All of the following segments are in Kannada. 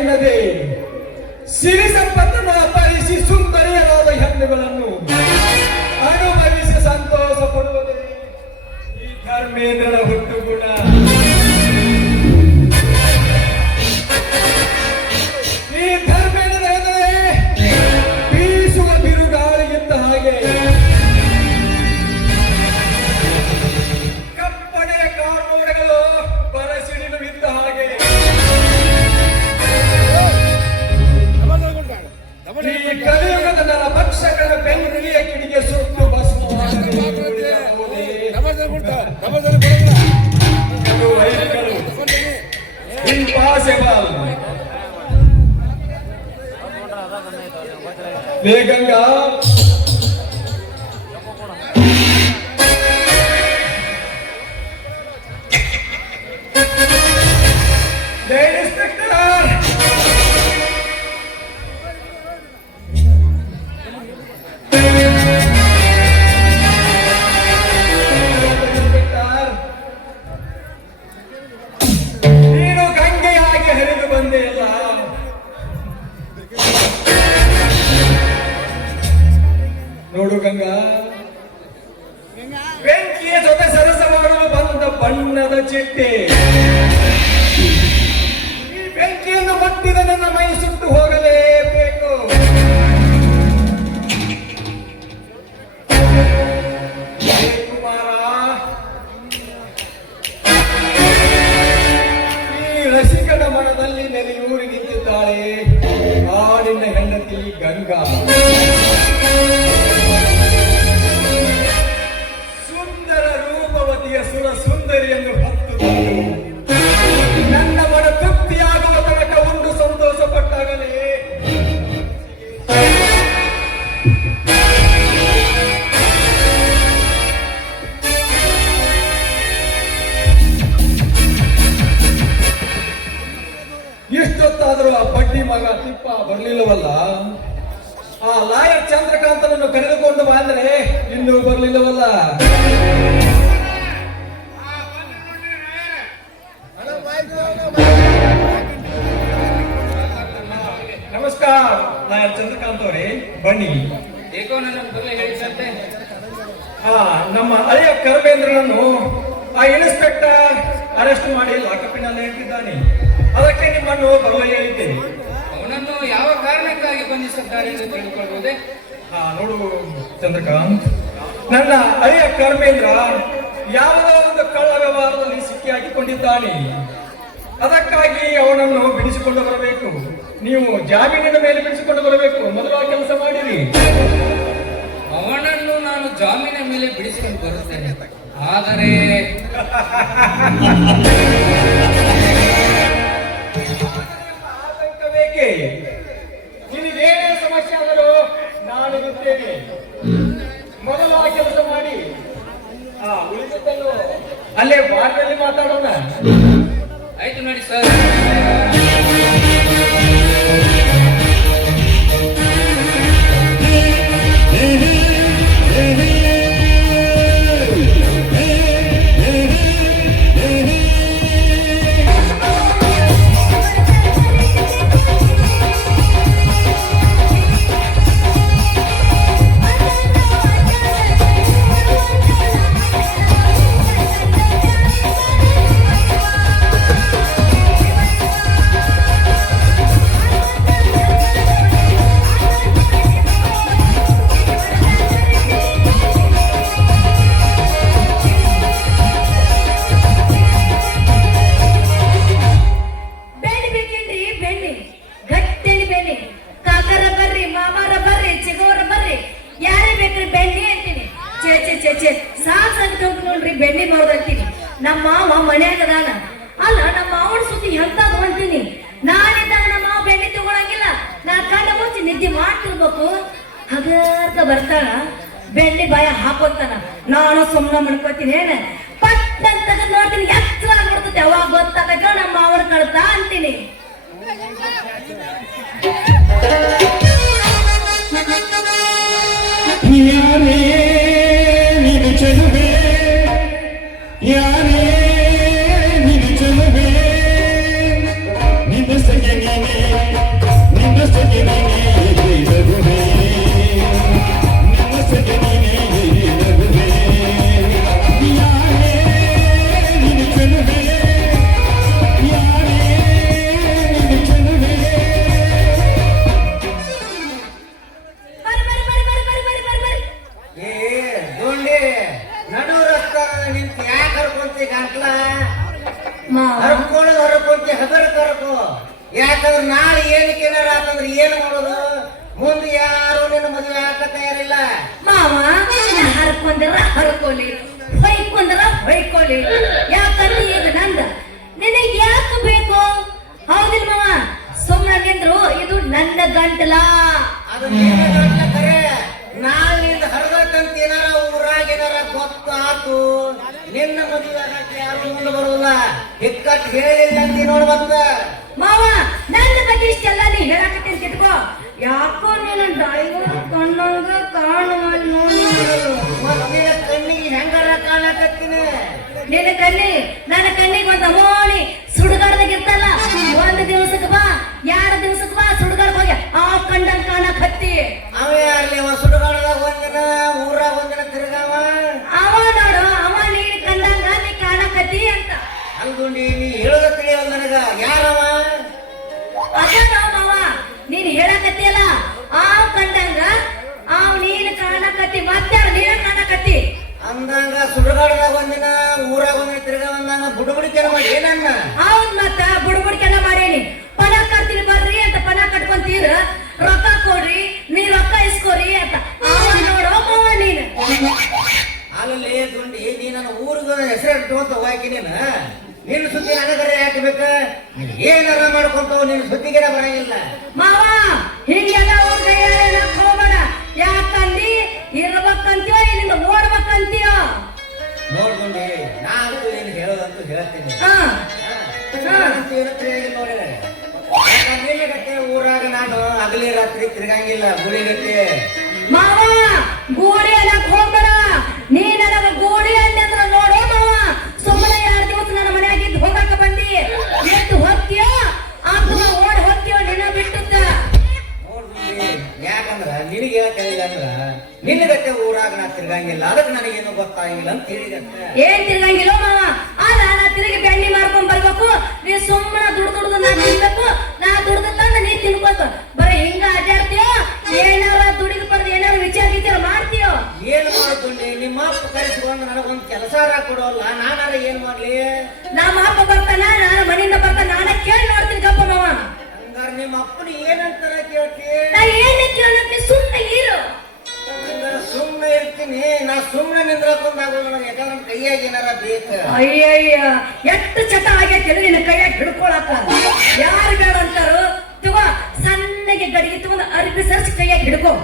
ಎನ್ನದೆ ಸಿರಿ ಸಂಪತ್ತನ್ನು ಅಪಹರಿಸಿ ಸುಂದರಿಯರಾದ ಹೆಣ್ಣುಗಳನ್ನು ಅನುಭವಿಸಿ ಸಂತೋಷ ಪಡುವುದೇ ಈ ಧರ್ಮೇಂದ್ರನ ಹುಟ್ಟು ಗುಣ. ಈ ಧರ್ಮೇಂದ್ರ ಎಂದರೆ ಬೀಸುವ ಬಿರುಗಾಳಿಗಿದ್ದ ಹಾಗೆ, ಕಪ್ಪನೆಯ ಕಾರ್ಮೋಡಗಳು ಬರಸಿಡಿಲು ಇದ್ದ ಹಾಗೆ, ಈ ಕಲಿಯುಗದ ನನ್ನ ಭಕ್ಷಕರ ಬೆಂಕಿಯ ಕಿಡಿಗೆ ಸುಟ್ಟು ಇಂಪಾಸಿಬಲ್. ಗಂಗಾ ನೋಡು ಗಂಗಾ, ಬೆಂಕಿಯ ಜೊತೆ ಸರಸ ಮಾಡಲು ಬಂದ ಬಣ್ಣದ ಚಿಟ್ಟೆ. ಈ ಬೆಂಕಿಯನ್ನು ಮುಟ್ಟಿದ ನನ್ನ ಮೈ ಸುಟ್ಟು ಹೋಗಲೇಬೇಕು. ಕುಮಾರ, ಈ ರಸಿಕನ ಮನದಲ್ಲಿ ನೆಲೆಯೂರಿ ನಿಂತಿದ್ದಾಳೆ ಆಡಿನ ಹೆಂಡತಿ ಗಂಗಾ. ಸುರ ಸುಂದರಿಯನ್ನು ಹತ್ತು ನನ್ನ ಮನ ತೃಪ್ತಿಯಾಗುವ ತನಕ ಉಂಡು ಸಂತೋಷ ಪಟ್ಟಾಗಲೇ ಎಷ್ಟೊತ್ತಾದರೂ ಆ ಬಡ್ಡಿ ಮಗ ತಿಪ್ಪ ಬರ್ಲಿಲ್ಲವಲ್ಲ. ಆ ಲಾಯರ್ ಚಂದ್ರಕಾಂತನನ್ನು ಕರೆದುಕೊಂಡು ಬಂದ್ರೆ ಇನ್ನೂ ಬರ್ಲಿಲ್ಲವಲ್ಲ. ನಮಸ್ಕಾರ ಲಾಯರ್ ಚಂದ್ರಕಾಂತ್ ಅವರೇ, ಬನ್ನಿ. ಏಕೋ ನನ್ನ ಬರಲೇ ಹೇಳಿದಂತೆ. ನಮ್ಮ ಹಳೆಯ ಕರ್ಮೇಂದ್ರನನ್ನು ಆ ಇನ್ಸ್ಪೆಕ್ಟರ್ ಅರೆಸ್ಟ್ ಮಾಡಿ ಲಾಕಪ್ಪಿನಲ್ಲಿ ಇಟ್ಟಿದ್ದಾನೆ. ಅದಕ್ಕೆ ನಿಮ್ಮನ್ನು ಬರಲೇ ಹೇಳಿದ್ದೇನೆ. ಅವನನ್ನು ಯಾವ ಕಾರಣಕ್ಕಾಗಿ ಬಂಧಿಸಿದ್ದಾರೆ ಎಂದು ತಿಳಿದುಕೊಳ್ಳಬಹುದೇ? ನೋಡು ಚಂದ್ರಕಾಂತ್, ನನ್ನ ಹಳೆಯ ಕರ್ಮೇಂದ್ರ ಯಾವುದೋ ಒಂದು ಕಳ್ಳ ವ್ಯವಹಾರದಲ್ಲಿ ಸಿಕ್ಕಿ ಹಾಕಿಕೊಂಡಿದ್ದಾನೆ. ಅದಕ್ಕಾಗಿ ಅವನನ್ನು ಬಿಡಿಸಿಕೊಂಡು ಬರಬೇಕು. ನೀವು ಜಾಮೀನಿನ ಮೇಲೆ ಬಿಡಿಸಿಕೊಂಡು ಬರಬೇಕು. ಮೊದಲು ಆ ಕೆಲಸ ಮಾಡಿರಿ. ಅವನನ್ನು ನಾನು ಜಾಮೀನಿನ ಮೇಲೆ ಬಿಡಿಸಿಕೊಂಡು ಬರುತ್ತೇನೆ. ಆದರೆ ಆತಂಕ ಬೇಕೆ? ನಿನಗೇನೇ ಸಮಸ್ಯೆ ಆದರೂ ನಾನು ಇರುತ್ತೇನೆ. ಮೊದಲು ಆ ಕೆಲಸ ಮಾಡಿ. ಉಳಿದದ್ದನ್ನು ಅಲ್ಲೇ ಬಾರ್ನಲ್ಲಿ ಮಾತಾಡೋಣ. ಆಯ್ತು ನೋಡಿ ಸರ್. ಬೆಣ್ಣೆ ಮಾಡೋದಂತೀನಿ. ನಮ್ಮ ಮಾವ ಮನ್ಯಾಗದಾನ ಅಲ್ಲ, ನಮ್ಮ ಮಾವನ ಸುದ್ದಿ ಎಂತಾದ್ರು ಅಂತೀನಿ. ನಾನಿದ್ದಾಗ ನಮ್ಮ ಮಾವ ಬೆಣ್ಣೆ ತಗೊಳಂಗಿಲ್ಲ. ನಾ ಕಣ್ಣ ಮುಚ್ಚಿ ನಿದ್ದೆ ಮಾಡ್ತಿರ್ಬೇಕು. ಹಗರ್ಕ ಬರ್ತಾಳ, ಬೆಣ್ಣೆ ಬಾಯ ಹಾಕೋತಾನ. ನಾನು ಸುಮ್ಮನೆ ಮಾಡ್ಕೋತೀನಿ. ಏನ ಪಟ್ಟಂತ ನೋಡ್ತೀನಿ, ಎಚ್ಚರ ಆಗ್ಬಿಡ್ತೈತಿ. ಅವಾಗ ಗೊತ್ತಾಗ ನಮ್ಮ ಮಾವನ ಕಳ್ತಾ ಅಂತೀನಿ. ಯಾರೇ ನಿನ್ನ ಚೆಲುವೆ ನಿನ್ನ ಸೆಗೆ ನೀನೇ ಯಾಕಂದ್ರೆ ನಾಳೆ ಏನಕ್ಕೆ ಏನಾರ ಆತಂದ್ರೆ ಏನು ಮಾಡೋದು? ಮುಂದೆ ಯಾರು ನಿನ್ನ ಮದುವೆ ಆಗ ತಯಾರಿಲ್ಲ. ಮಾವ ಹರ್ಕೊಂಡ್ರ ಹರ್ಕೊಲಿ, ಹೊಯ್ಕೊಂಡ್ರ ಹೊಯ್ಕೊಲಿ, ಯಾಕಂದ್ರೆ ಈಗ ನಂದ ನಿನಗೆ ಯಾಕೆ ಬೇಕು? ಹೌದಿಲ್ಲ ಮಾವ? ಸುಮ್ಮನೆ ನಿಂದ್ರು ಇದು ನನ್ನ ಗಂಟಲ. ಅದು ನಿನ್ನ ಗಂಟ್ಲ ಕರೆ. ನಾಳಿಂದ ಹರಿದಕ್ಕಂತ ಏನಾರ ಊರಾಗ ಏನಾರ ಗೊತ್ತಾತು, ನಿನ್ನ ಮದುವೆ ಆಗಕ್ಕೆ ಯಾರು ಮುಂದೆ ಬರೋದಿಲ್ಲ. ಇಕ್ಕಟ್ಟು ಹೇಳಿಲ್ಲ ಅಂತ ನೋಡ್ ಬಂದ ಮಾವ ನನ್ನ ಬಗ್ಗೆ ಇಷ್ಟೆಲ್ಲ ನೀ ಹೇಳಕತ್ತೀನಿ ತಿಳ್ಕೊ. ಯಾಕೋ ನೀನು ಡ್ರೈವರ್ ಕಣ್ಣಂಗ ಕಾಣುವಲ್ ನೋಡಿ. ಮತ್ತಿನ ಕಣ್ಣಿಗೆ ಹೆಂಗಾರ ಕಾಣಕತ್ತೀನಿ. ನಿನ್ನ ಕಣ್ಣಿ ನನ್ನ ಕಣ್ಣಿಗೆ ಒಂದು ಅಮೋಣಿ ಸುಡುಗಾಡ್ದಾಗ ಇರ್ತಲ್ಲ. ಒಂದು ದಿವಸಕ್ಕೆ ಬಾ, 2 ದಿವಸಕ್ಕೆ ಬಾ, ಸುಡುಗಾಡ್ ಹೋಗಿ ಆ ಕಂಡಂಗ್ ಕಾಣಕತ್ತಿ. ಅವೇ ಅಲ್ಲಿ ಸುಡುಗಾಡದಾಗ ಒಂದಿನ, ಊರಾಗ ಒಂದಿನ ತಿರ್ಗಾವ. ಅವ ನೋಡು, ಅವ ನೀನ್ ಕಂಡಂಗ ನೀ ಕಾಣಕತ್ತಿ ಅಂತ. ಅಲ್ಗುಂಡಿ ನೀ ಹೇಳದ ತಿಳಿಯಲ್ಲ ನನಗ. ಯಾರವ? ಅದ ಮಾವ ನೀನ್ ಹೇಳಕತ್ತಿಯಲ್ಲ, ಆ ಕಂಡಂಗ ನೀನ್ ಕಾಣಕತ್ತಿ, ಮತ್ತೆ ನೀನ ಕಾಣಕತ್ತಿ ಅಂದಂಗ ಸುಡುಗಾಡದಾಗ ಒಂದಿನ, ಊರಾಗ ಒಂದಿನ ತಿರ್ಗಾವ ಅಂದಂಗ ಬುಡುಬುಡಿಕೆನ ಮಾಡಿ ಏನನ್ನ? ಹೌದ್ ಮತ್ತ ಬುಡ್ಬುಡ್ಕೆಲ್ಲ ಮಾಡೇನಿ. ಪಣ ಕಟ್ತೀನಿ ಬರ್ರಿ ಅಂತ ಪಣ ಕಟ್ಕೊಂತೀರ, ರೊಕ್ಕ ಕೊಡ್ರಿ, ನೀ ರೊಕ್ಕ ಇಸ್ಕೋರಿ ಅಂತ. ಅವ ನೋಡೋ ಮಾವ ನೀನ್. ಅಲ್ಲಿ ದುಂಡಿ ನೀ ನನ್ನ ಊರಿಗೆ ಹೆಸರು ಇಟ್ಕೊಂತ ಹೋಗಿ ನಿನ್ನ ಸುದ್ದಿ ನನಗರೆ ಹಾಕಬೇಕ. ಏನಾರ ಮಾಡ್ಕೊಂತಾವ, ನಿನ್ನ ಸುದ್ದಿಗೆನ ಬರಂಗಿಲ್ಲ. ಮಾವ ಹಿಂಗೆಲ್ಲ ಊರ್ ಕೈಯಾಗ ಹೋಗ್ಬೇಡ. ಯಾಕಂದಿ ಇರ್ಬೇಕಂತೀಯೋ ಇಲ್ಲಿಂದ ಓಡ್ಬೇಕಂತೀಯೋ? ನೋಡ್ಕೊಂಡಿ ನಾನು ಏನು ಹೇಳೋದಂತೂ ಹೇಳ್ತೀನಿ. ನೋಡಿಲ್ಲ ನಿನ್ನಗತ್ತೆ ಊರಾಗ ನಾನು ಹಗಲಿ ರಾತ್ರಿ ತಿರ್ಗಂಗಿಲ್ಲ. ಗುಳಿಗತ್ತೆ ಮಾವ ಗೋಡಿ ಅನ್ನಕ್ ಹೋಗ್ಬೇಡ. ನೀ ನನಗ ಗೋಡಿ ಅಂದ್ರ ನೋಡೋ ಮಾವ, ಸುಮ್ಮನೆ 2 ದಿವಸ ನನ್ನ ಮನ್ಯಾಗಿದ್ದು ಹೋಗಕ್ಕ ಬಂದಿ. ಎದ್ದು ಹೋಗ್ತೀಯೋ ಅಥವಾ ಓಡ್ ಹೋಗ್ತೀಯೋ ನಿನ್ನ ಬಿಟ್ಟುತ್ತ. ನೋಡ್ರಿ, ಯಾಕಂದ್ರ ನಿನಗೆ ಹೇಳ್ತಿಲ್ಲ ಅಂದ್ರ ನಿನ್ನಗತ್ತೆ ಊರಾಗ ನಾ ತಿರ್ಗಂಗಿಲ್ಲ, ಅದಕ್ಕೆ ನನಗೇನು ಗೊತ್ತಾಗಿಲ್ಲ ಅಂತ ಹೇಳಿದತ್ತೆ. ಏನ್ ತಿರ್ಗಂಗಿಲ್ಲ ಮಾವ? ಅಲ್ಲ ನಾ ತಿರುಗಿ ಬೆಣ್ಣಿ ಮಾಡ್ಕೊಂಡ್ ಬರ್ಬೇಕು, ನೀ ಸುಮ್ಮನೆ ದುಡ್ದು ನಾ ತಿನ್ಬೇಕು, ನಾ ದುಡ್ದಲ್ಲ ನೀ ತಿನ್ಬೇಕು. ಬರೀ ಹಿಂಗ ಅಡ್ಡಾಡ್ತೀಯೋ? ಏನಾರ ದುಡಿದು ಬರ್ದು ಏನಾರ ವಿಚಾರ ಮಾಡ್ತೀಯೋ? ಏನ್ ಮಾಡ್ಕೊಂಡಿ? ನಿಮ್ಮ ಅಪ್ಪ ಕರೆಸಿಕೊಂಡು ನನಗೊಂದ್ ಕೆಲಸ ಕೊಡೋಲ್ಲ, ನಾನಾರ ಏನ್ ಮಾಡ್ಲಿ? ನಮ್ಮ ಅಪ್ಪ ಬರ್ತಾನ, ನಾನು ಮನೆಯಿಂದ ಬರ್ತಾನ, ನಾನ ಕೇಳಿ ನೋಡ್ತೀನಿ ಗಪ್ಪ ಮಾವ. ಹಂಗಾರ ನಿಮ್ಮ ಅಪ್ಪನ ಏನಂತಾರ ಕೇಳ್ತಿ? ನಾ ಏನ್ ಕೇಳಕ್ಕೆ ಸುಮ್ಮನೆ ಇರು. ಸುಮ್ಮನೆ ಇರ್ತೀನಿ. ನಾ ಸುಮ್ಮನೆ ನಿಂದ್ರಕೊಂಡಾಗೋದು ನನಗೆ, ಯಾಕಂದ್ರೆ ನನ್ನ ಕೈಯಾಗ ಏನಾರ ಬೇಕು. ಅಯ್ಯಯ್ಯ ಎಷ್ಟು ಚಟ ಆಗೈತಿ ನಿನ್ನ ಕೈಯಾಗ ಹಿಡ್ಕೊಳಕ. ಯಾರು ಬೇಡ ಅಂತಾರು? ತಗೋ ಸಣ್ಣಗೆ ಗಡಿಗೆ ತಗೊಂಡು ಅರ್ಬಿ ಸರ್ಚ್ ಕೈಯಾಗ ಹಿಡ್ಕೊ.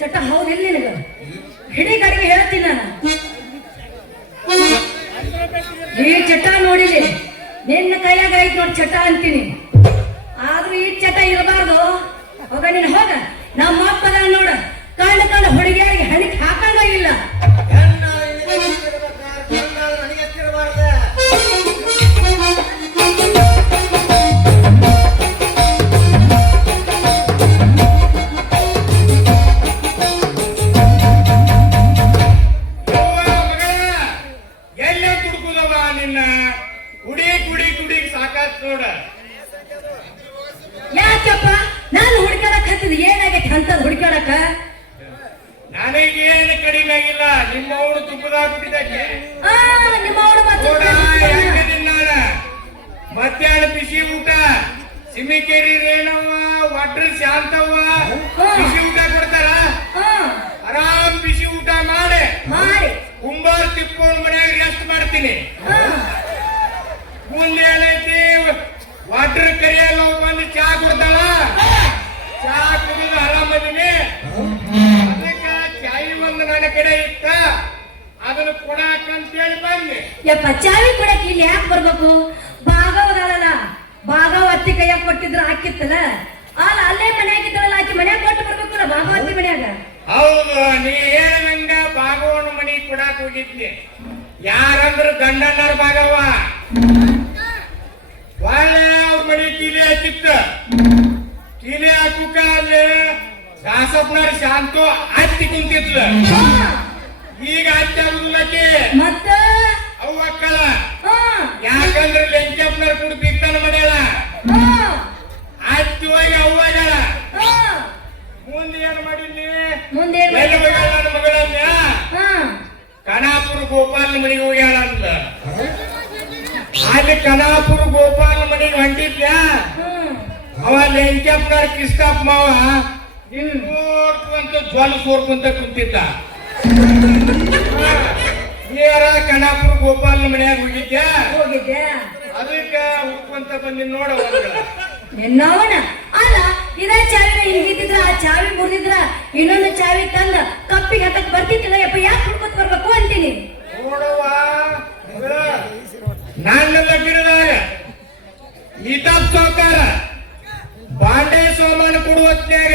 ಚಟ ಹೌದಿಲ್ಲ ನಿನಗ? ಹಿಡಿ ಗಡಿಗೆ ಹೇಳ್ತೀನಿ ನಾನು. ಈ ಚಟ ನೋಡಿಲಿ, ನಿನ್ನ ಕೈಯಾಗ ಐತ್ ನೋಡಿ ಚಟ ಅಂತೀನಿ. ಆದ್ರೂ ಈ ಚಟ ಇರಬಾರ್ದು. ಹೋಗ ನೀನ್ ಹೋಗ. ನಮ್ಮ ಅಪ್ಪದ ನೋಡ ಕಂಡು ಹುಡುಗಿಯರಿಗೆ ಹಣಿಕ್ ಹಾಕಂಗ ಇಲ್ಲ. ಯಾಕಪ್ಪ ನಾನು ಹುಡುಕಾಡಕ್ ಹತ್ತಿದ್ ಏನಾಗೈತಿ ಅಂತದ್ ಹುಡುಕಾಡಕ? ನನಗೇನು ಕಡಿಮೆ ಆಗಿಲ್ಲ. ನಿಮ್ಮ ಅವಳು ತುಪ್ಪದಾಗ ಬಿಟ್ಟಿದ್ದಕ್ಕೆ ನಿಮ್ಮ ಅವರ ಮಧ್ಯಾಹ್ನ ಬಿಸಿ ಊಟ, ಸಿಮಿಕೇರಿ ರೇಣವ್ವ ಒಟ್ರು ಶಾಂತವ್ವ ಬಿಸಿ ಊಟ ಕೊಡ್ತಾರ. ಆರಾಮ್ ಬಿಸಿ ಊಟ ಮಾಡಿ ಕುಂಬಾರ್ ತಿಕ್ಕೊಂಡು ಮನ್ಯಾಗ ರೆಸ್ಟ್ ಮಾಡ್ತೀನಿ. ಮುಂದೆ ಏನೈತಿ ವಾಟರ್ ಕರಿಯಾಗ ಬಂದು ಚಾ ಕೊಡ್ತಾಳ. ಚಾ ಕುಡಿದು ಆರಾಮದೀನಿ. ಅದಕ್ಕ ಚಾಯಿ ಒಂದು ನನ್ನ ಕಡೆ ಇತ್ತ, ಅದನ್ನ ಕೊಡಾಕಂತೇಳಿ ಬಂದೆ. ಯಪ್ಪ ಚಾವಿ ಕೊಡಕ್ ಇಲ್ಲಿ ಯಾಕೆ ಬರ್ಬೇಕು? ಭಾಗವದಾಳಲ್ಲ, ಭಾಗವತಿ ಕೈಯಾಗ ಕೊಟ್ಟಿದ್ರ ಹಾಕಿತ್ತಲ್ಲ, ಅಲ್ಲ ಅಲ್ಲೇ ಮನ್ಯಾಗಿದ್ದಳಲ್ಲ, ಆಕಿ ಮನ್ಯಾಗ ಕೊಟ್ಟು ಬರ್ಬೇಕಲ್ಲ ಭಾಗವತಿ ಮನ್ಯಾಗ. ಹೌದು, ನೀ ಏನಂಗ ಭಾಗವನ ಮನಿ ಕೊಡಾಕ್ ಹೋಗಿದ್ನಿ. ಯಾರಂದ್ರ ಗಂಡಣ್ಣರ ಭಾಗವ ಒಳ್ಳೆ ಅವ್ರ ಮನಿ ಕೀಲಿ ಹಾಕಿತ್ತ. ಕೀಲಿ ಹಾಕುಕ ಅಲ್ಲಿ ದಾಸಪ್ಪನವ್ರ ಶಾಂತು ಹತ್ತಿ ಕುಂತಿದ್ಲ. ಈಗ ಹತ್ತಿ ಆಗುದಿಲ್ಲಕಿ ಮತ್ತ ಅವ್ ಅಕ್ಕಳ. ಯಾಕಂದ್ರೆ ಲೆಂಕಪ್ಪನವ್ರ ಕೂಡ ಬಿತ್ತನ ಮಾಡ್ಯಾಳ. ಹತ್ತಿ ಹೋಗಿ ಅವ್ವಾಗಳ ಮುಂದೆ ಏನ್ ಮಾಡಿದ್ನಿ? ಮುಂದೆ ನನ್ನ ಮಗಳನ್ನ ಕಣಾಪುರ ಗೋಪಾಲ ಮನೆಗೆ ಹೋಗ್ಯಾಳ ಅಂತ. ಅಲ್ಲಿ ಕಣಾಪುರ ಗೋಪಾಲ ಮನೆಗೆ ಹೊಂಟಿದ್ಲ. ಅವ ಲೆಂಕಪ್ಪನವ್ರ ಕೃಷ್ಣಪ್ಪ ಮಾವ ನೋಡ್ಕೊಂತ ಜ್ವಾಲ ಸೋರ್ಕೊಂತ ಕುಂತಿದ್ದ. ನೇರ ಕಣಾಪುರ ಗೋಪಾಲ ಮನೆಯಾಗ ಹೋಗಿದ್ದೆ. ಅದಕ್ಕ ಹುಡ್ಕೊಂತ ಬಂದಿ ನೋಡ. ಎನ್ನವನ ಅಲ್ಲ, ಇದೇ ಚಾವಿನ ಹಿಂಗಿದ್ರ ಆ ಚಾವಿ ಮುರಿದಿದ್ರ ಇನ್ನೊಂದು ಚಾವಿ ತಂದ ಕಪ್ಪಿಗೆ ಹತ್ತಕ್ ಬರ್ತಿತ್ತಿಲ್ಲ. ಯಪ್ಪ ಯಾಕೆ ಹುಡ್ಕೊತ್ ಬರ್ಬೇಕು ಅಂತೀನಿ. ನೋಡವ್ವ, ನನ್ನ ಲಗ್ನದಾಗ ಈತಪ್ ಸಾವ್ಕಾರ ಬಾಂಡೆ ಸಾಮಾನು ಕೊಡುವತ್ನ್ಯಾಗ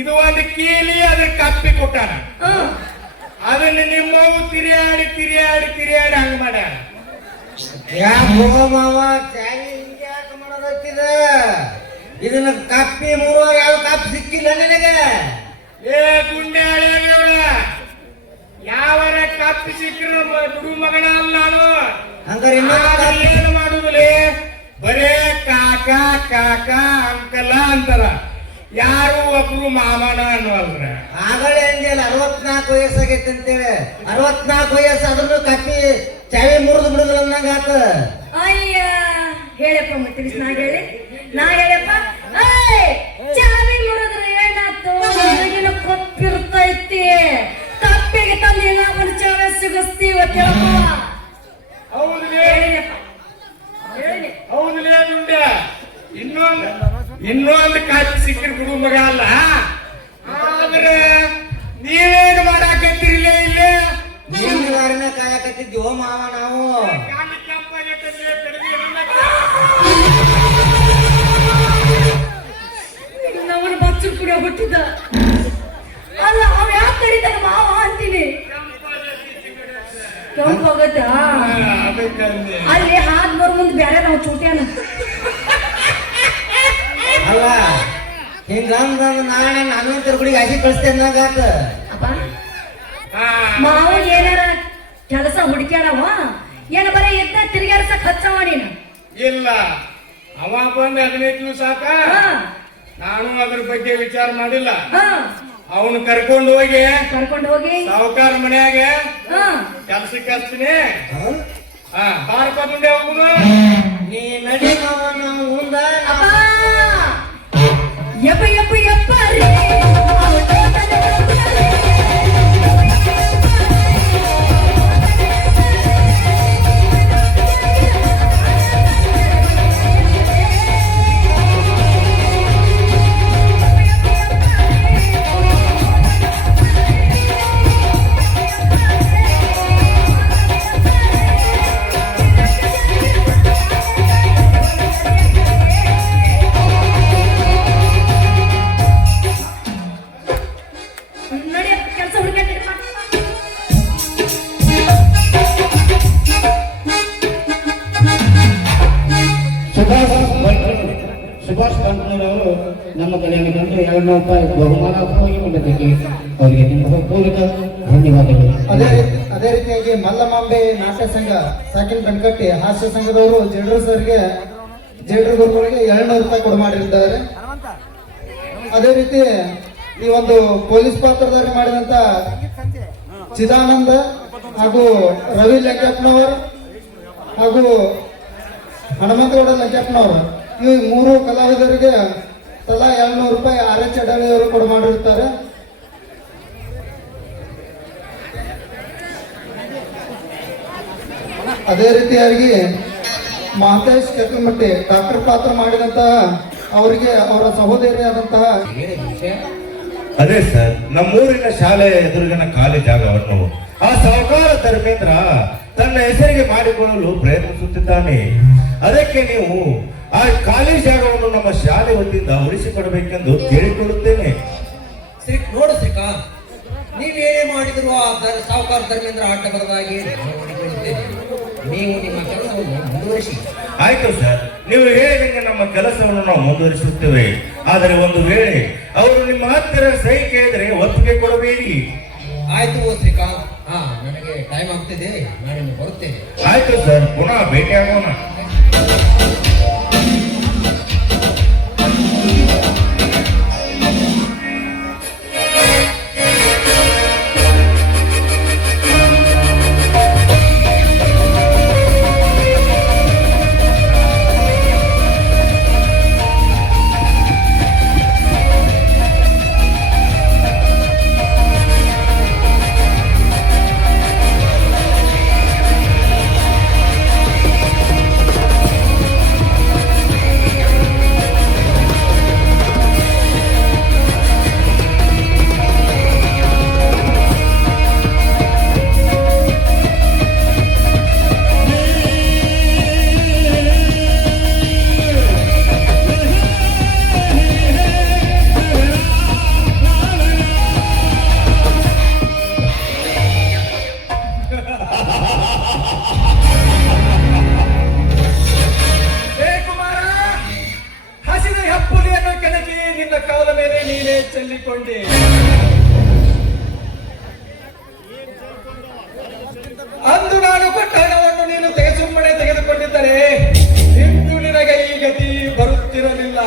ಇದು ಒಂದು ಕೀಲಿ ಅದ್ರ ಕಪ್ಪಿ ಕೊಟ್ಟಾನ. ಅದನ್ನ ನಿಮ್ಮವು ತಿರಿಯಾಡಿ ತಿರಿಯಾಡಿ ತಿರಿಯಾಡಿ ಹಂಗ ಮಾಡ್ಯಾರ. ಯಾಕೋ ಮಾವ ಚಾವಿ ಹಿಂಗೆ ಯಾಕೆ ಮಾಡೋದತ್ತಿದ? ಇದನ್ನ ಕಪ್ಪಿ ಮೂರುವರೆ ಯಾವ ಕಪ್ಪಿ ಸಿಕ್ಕಿಲ್ಲ ನನಗೆ. ಏ ಗುಂಡೆ ಹಳೆಯವಳ, ಯಾವರ ಕಪ್ಪಿ ಸಿಕ್ಕರು ಗುರು ಮಗನ ಅಲ್ಲ ನಾನು. ಹಂಗಾರೆ ಏನು ಮಾಡುದಿಲ್ಲ, ಬರೇ ಕಾಕ ಕಾಕ ಅಂಕಲ ಅಂತಾರ. ಯಾರು ಒಬ್ರು ಮಾಮನ ಅನ್ನುವಲ್ರ. ಆಗಲೇ ಅಂಜಲ್ಲ 64 ವಯಸ್ಸಾಗೈತೆ ಅಂತೇಳಿ. 64 ವಯಸ್ಸಾದ್ರೂ ಕಪ್ಪಿ ಚಾವಿ ಮುರಿದು ಬಿಡುದಿಲ್ಲ ಅನ್ನಂಗ ಆತ. ಅಯ್ಯ ಹೇಳಪ್ಪ, ಮತ್ತೆ ನಾ ಹೇಳಪ್ಪ. ಚಾವಿ ಮುರಿದ್ರೆ ಏನಾಯ್ತು? ನನಗಿನ ಕಪ್ಪಿರ್ತೈತಿ. ಕಪ್ಪಿಗೆ ತಂದು ಏನಾದ್ರು ಚಾವಿ ಸಿಗಿಸ್ತೀವ. ಹೌದ್ಲೇ ಹೌದ್ಲೇ ದುಂಡ. ಇನ್ನೊಂದು ಕಾಪಿ ಸಿಕ್ಕಿರ್ ಗುರು ಮಗ ಅಲ್ಲ. ಆದ್ರೆ ನೀವೇನು ಮಾಡಾಕತ್ತಿರ್ಲೇ ಇಲ್ಲ. ನೀರಿನ ಕಾಯಕತ್ತಿದ್ವೋ ಮಾವ ನಾವು. ನಮ್ಮನ್ನ ಬಚ್ಚು ಕುಡಿಯೋ ಹುಟ್ಟಿದ್ದ ಅಲ್ಲ, ಅವ್ ಯಾಕೆ ಕರೀತಾನ ಮಾವ ಅಂತೀನಿ. ಕೆಂಪಾಗತ್ತ ಅಲ್ಲಿ ಹಾದ್ ಬರ್ ಮುಂದೆ ಬೇರೆ ನಾವು ಚೂಟ್ಯಾನ. ಅಲ್ಲ ಹಿಂಗಂದ ನಾಳೆ ನಾನು ತಿರುಗುಡಿಗೆ ಹಸಿ ಕಳಿಸ್ತೇನೆ ಆತ. ಅಪ್ಪ ಮಾವ ಏನಾರ ಕೆಲಸ ಹುಡುಕ್ಯಾಡವ ಏನ ಬರೀ ಎದ್ದ ತಿರುಗಾಡ್ಸಕ್ ಹಚ್ಚವ ನೀನು? ಇಲ್ಲ, ಅವ ಬಂದ 15 ದಿವಸ ಆತ. ನಾನು ಅದ್ರ ಬಗ್ಗೆ ವಿಚಾರ ಮಾಡಿಲ್ಲ. ಅವನು ಕರ್ಕೊಂಡು ಹೋಗಿ ಸಾವುಕಾರ ಮನ್ಯಾಗ ಕೆಲ್ಸಕ್ಕೆ ಹಚ್ತೀನಿ. ಬಾರ್ಕೊಂಡೆ ಹೋಗುದು. ನೀ ನಡಿ ಮಾವ, ನಾವು ಮುಂದ ಯಪ್ಪ ಯಪ್ಪ ಯಪ್ಪ ರೀ. ಸುಭಾಷ್ ಕಂಪನಿಯವರು ನಮ್ಮ ಕಡೆಗೆ ಬಂದು 200 ರೂಪಾಯಿ ಬಹುಮಾನ ಹೋಗಿಕೊಂಡಿದ್ದಕ್ಕೆ ಅವರಿಗೆ ನಿಮ್ಮ ಪೂರ್ವಕ ಧನ್ಯವಾದಗಳು. ಅದೇ ರೀತಿಯಾಗಿ ಮಲ್ಲಮಾಂಬೆ ನಾಟ್ಯ ಸಂಘ ಸಾಕಿನ ಕಣ್ಕಟ್ಟಿ ಹಾಸ್ಯ ಸಂಘದವರು ಜೇಡ್ರು ಗುರುಗಳಿಗೆ 200 ರೂಪಾಯಿ ಕೊಡು ಮಾಡಿದ್ದಾರೆ. ಅದೇ ರೀತಿ ಈ ಒಂದು ಪೊಲೀಸ್ ಪಾತ್ರಧಾರಿ ಮಾಡಿದಂತ ಚಿದಾನಂದ ಹಾಗೂ ರವಿ ಲೆಂಕಪ್ಪನವರು ಹಾಗೂ ಹನುಮಂತಗೌಡ ಲಂಚಪ್ಪನವರು ಈ ಮೂರು ಕಲಾವಿದರಿಗೆ ತಲಾ 200 ರೂಪಾಯಿ RH ಅಡಳಿಯವರು ಕೊಡು ಮಾಡಿರ್ತಾರೆ. ಅದೇ ರೀತಿಯಾಗಿ ಮಹಂತೇಶ್ ಕೆಕ್ಕಮಟ್ಟಿ ಡಾಕ್ಟರ್ ಪಾತ್ರ ಮಾಡಿದಂತಹ ಅವರಿಗೆ ಅವರ ಸಹೋದರಿಯಾದಂತಹ ಅದೇ ಸರ್, ನಮ್ಮೂರಿನ ಶಾಲೆಯ ಎದುರಿನ ಖಾಲಿ ಜಾಗವನ್ನು ಆ ಸಾಹುಕಾರ ಧರ್ಮೇಂದ್ರ ತನ್ನ ಹೆಸರಿಗೆ ಮಾಡಿಕೊಳ್ಳಲು ಪ್ರಯತ್ನಿಸುತ್ತಿದ್ದಾನೆ. ಅದಕ್ಕೆ ನೀವು ಆ ಖಾಲಿ ಜಾಗವನ್ನು ನಮ್ಮ ಶಾಲೆ ವತಿಯಿಂದ ಉಳಿಸಿಕೊಡಬೇಕೆಂದು ಕೇಳಿಕೊಳ್ಳುತ್ತೇನೆ. ನೋಡು ಶ್ರೀಕಾಂತ್, ನೀವೇನೇ ಮಾಡಿದ್ರು ಆ ಸಾಹುಕಾರ ಧರ್ಮೇಂದ್ರ ಆಟ ಬರದಾಗಿ ನೋಡಿಕೊಳ್ಳುತ್ತೇನೆ. ನೀವು ನಿಮ್ಮ ಕೆಲಸವನ್ನು ಮುಂದುವರಿಸಿ. ಆಯ್ತು ಸರ್, ನೀವು ಹೇಳಿದಂಗೆ ನಮ್ಮ ಕೆಲಸವನ್ನು ನಾವು ಮುಂದುವರಿಸುತ್ತೇವೆ. ಆದರೆ ಒಂದು ವೇಳೆ ಅವರು ನಿಮ್ಮ ಹತ್ತಿರ ಸಹಿ ಕೇಳಿದ್ರೆ ಒಪ್ಪಿಗೆ ಕೊಡಬೇಡಿ. ಆಯ್ತು ಶ್ರೀಕಾಂತ್, ನನಗೆ ಟೈಮ್ ಆಗ್ತಿದೆ, ನಾನು ಬರುತ್ತೇನೆ. ಆಯ್ತು ಸರ್, ಪುನಃ ಭೇಟಿಯಾಗೋಣ. ಚೆಲ್ಲಿಕೊಂಡೆ. ಅಂದು ನಾನು ಕೊಟ್ಟ ಹಣವನ್ನು ನೀನು ಸುಮ್ಮನೆ ತೆಗೆದುಕೊಂಡಿದ್ದರೆ ಇಂದು ನಿನಗೆ ಈ ಗತಿ ಬರುತ್ತಿರಲಿಲ್ಲ.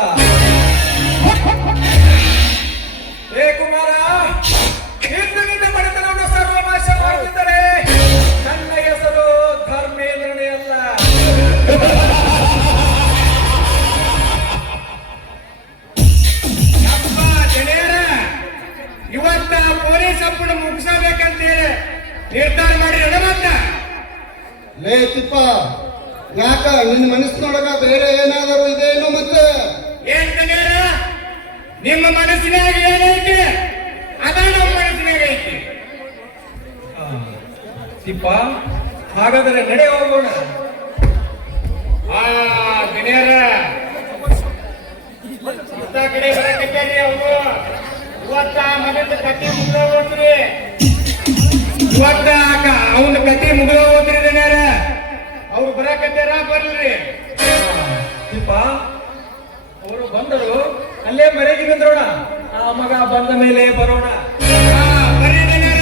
ಹೇ ಕುಮಾರ, ಇಂದು ನಿನ್ನ ಮನೆತನವನ್ನು ಸರ್ವನಾಶ ಮಾಡುತ್ತಿದ್ದರೆ ನನ್ನ ಹೆಸರು ಧರ್ಮೇಂದ್ರನೇ ಅಲ್ಲ. ಇವತ್ತ ಪೊಲೀಸ್ ಸಂಪುಟ ಮುಗಿಸಬೇಕಂತೇಳಿ ನಿರ್ಧಾರ ಮಾಡಿ ಹನುಮಂತ. ಲೇ ತಿಪ್ಪ, ಯಾಕ ನಿನ್ನ ಮನಸ್ಸಿನೊಳಗ ಬೇರೆ ಏನಾದರೂ ಇದೇನು? ಮತ್ತೆ ಏನ್ ಕನ್ಯಾರ, ನಿಮ್ಮ ಮನಸ್ಸಿನಾಗ ಏನೈತಿ ಅದ ನಮ್ಮ ಮನಸ್ಸಿನಾಗ ಐತಿ. ತಿಪ್ಪ, ಹಾಗಾದರೆ ನಡೆ ಹೋಗೋಣ. ಕನ್ಯಾರ ಇಂಥ ಕಡೆ ಬರಕತ್ತೇರಿ ಅವರು. ಇವತ್ತ ಮಗನ ಕತ್ತಿ ಮುಗಿದ ಹೋದ್ರಿ, ಇವತ್ತ ಅವನ ಕತ್ತಿ ಮುಗಿದ ಹೋದ್ರಿ ಕನ್ಯಾರ. ಅವ್ರು ಬರಕತ್ತಾರ, ಬರ್ಲಿ. ತಿಪ್ಪ, ಅವರು ಬಂದರು, ಅಲ್ಲೇ ಮರೆಗೆ ನಿಂದ್ರೋಣ. ಆ ಮಗ ಬಂದ ಮೇಲೆ ಬರೋಣ. ಬರ್ರಿ ಕನ್ಯಾರ,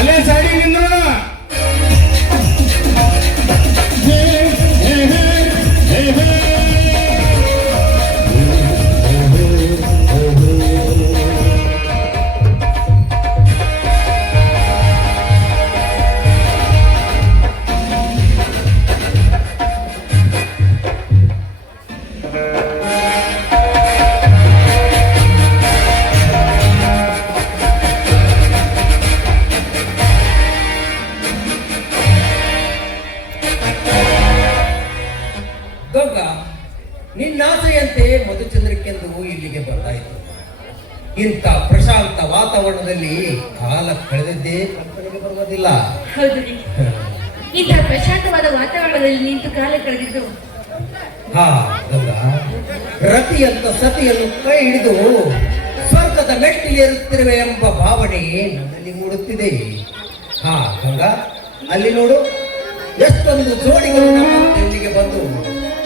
ಅಲ್ಲೇ ಸೈಡಿ ನಿಂದ್ರೋಣ. ಗಂಗಾ, ನಿನ್ನಾಸೆಯಂತೆ ಮಧುಚಂದ್ರಕ್ಕೆಂದು ಇಲ್ಲಿಗೆ ಬರ್ತಾಯಿತು. ಇಂಥ ಪ್ರಶಾಂತ ವಾತಾವರಣದಲ್ಲಿ ಕಾಲ ಕಳೆದದ್ದೇ ಕಲ್ಪನೆಗೆ ಬರುವುದಿಲ್ಲ. ಹೌದು ರೀ, ಇಂಥ ಪ್ರಶಾಂತವಾದ ವಾತಾವರಣದಲ್ಲಿ ನಿಂತು ಕಾಲ ಕಳೆದಿದ್ದು. ಗಂಗಾ, ರತಿಯಂತ ಸತಿಯನ್ನು ಕೈ ಹಿಡಿದು ಸ್ವರ್ಗದ ಮೆಟ್ಟಿಲೇರುತ್ತಿರುವೆ ಎಂಬ ಭಾವನೆ ನನ್ನಲ್ಲಿ ಮೂಡುತ್ತಿದೆ. ಗಂಗಾ, ಅಲ್ಲಿ ನೋಡು, ಎಷ್ಟೊಂದು ಜೋಡಿಗಳು ನಮ್ಮಂತೆ ಇಲ್ಲಿಗೆ ಬಂದು